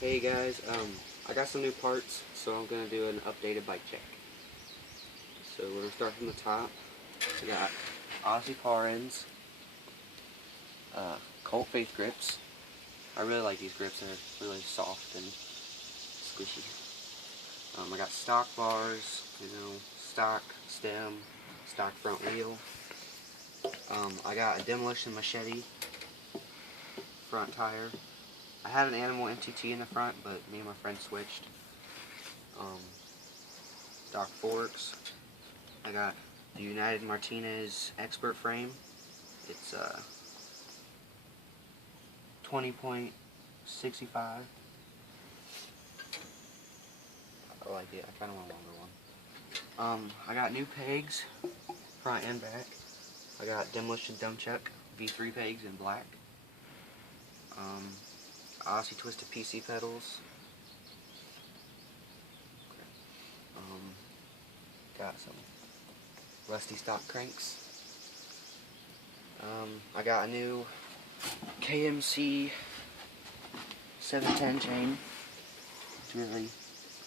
Hey guys, I got some new parts, so I'm gonna do an updated bike check. So we're gonna start from the top. We got Aussie car ends, Colt Faith grips. I really like these grips; they're really soft and squishy. I got stock bars, stock stem, stock front wheel. I got a Demolition Machete front tire. I had an Animal MTT in the front, but me and my friend switched. Stock forks. I got the United Martinez Expert frame. It's 20.65. I like it. I kind of want a longer one. I got new pegs, front and back. I got Demolition Dump Chuck V3 pegs in black. Aussie Twisted PC pedals. Got some rusty stock cranks. I got a new KMC 710 chain. It's really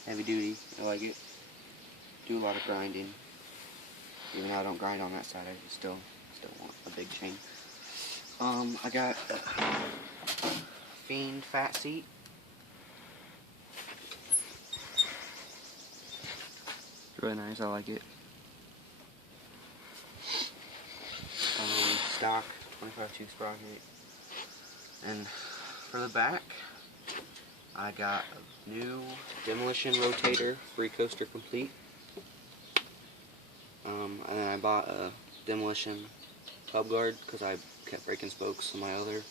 heavy duty. I like it. Do a lot of grinding. Even though I don't grind on that side, I still want a big chain. I got a Fiend fat seat. Really nice, I like it. Stock 25 tooth sprocket. And for the back, I got a new Demolition Rotator Free Coaster Complete. And then I bought a Demolition hub guard because I kept breaking spokes on my other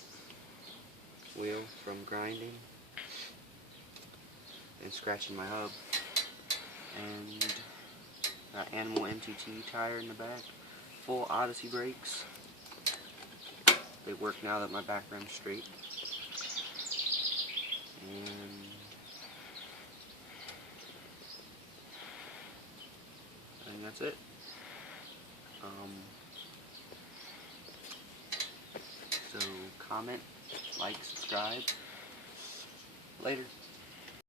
wheel from grinding and scratching my hub. And got Animal MTT tire in the back. Full Odyssey brakes. They work now that my back runs straight. And I think that's it. So comment, like, subscribe. Later.